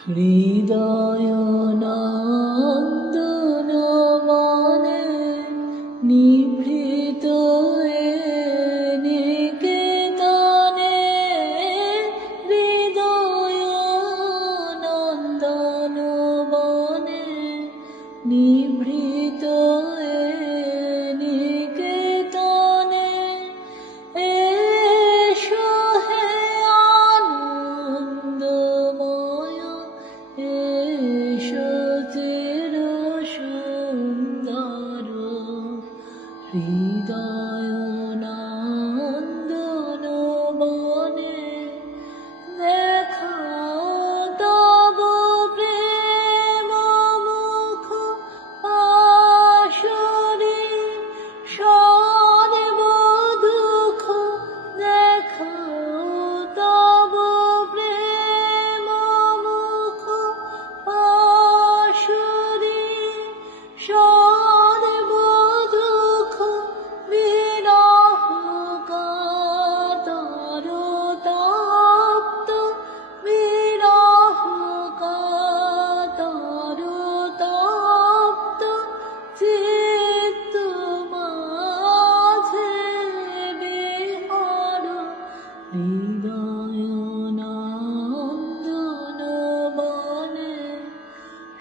হৃদয় নন্দন মনে নি 期待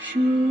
shoo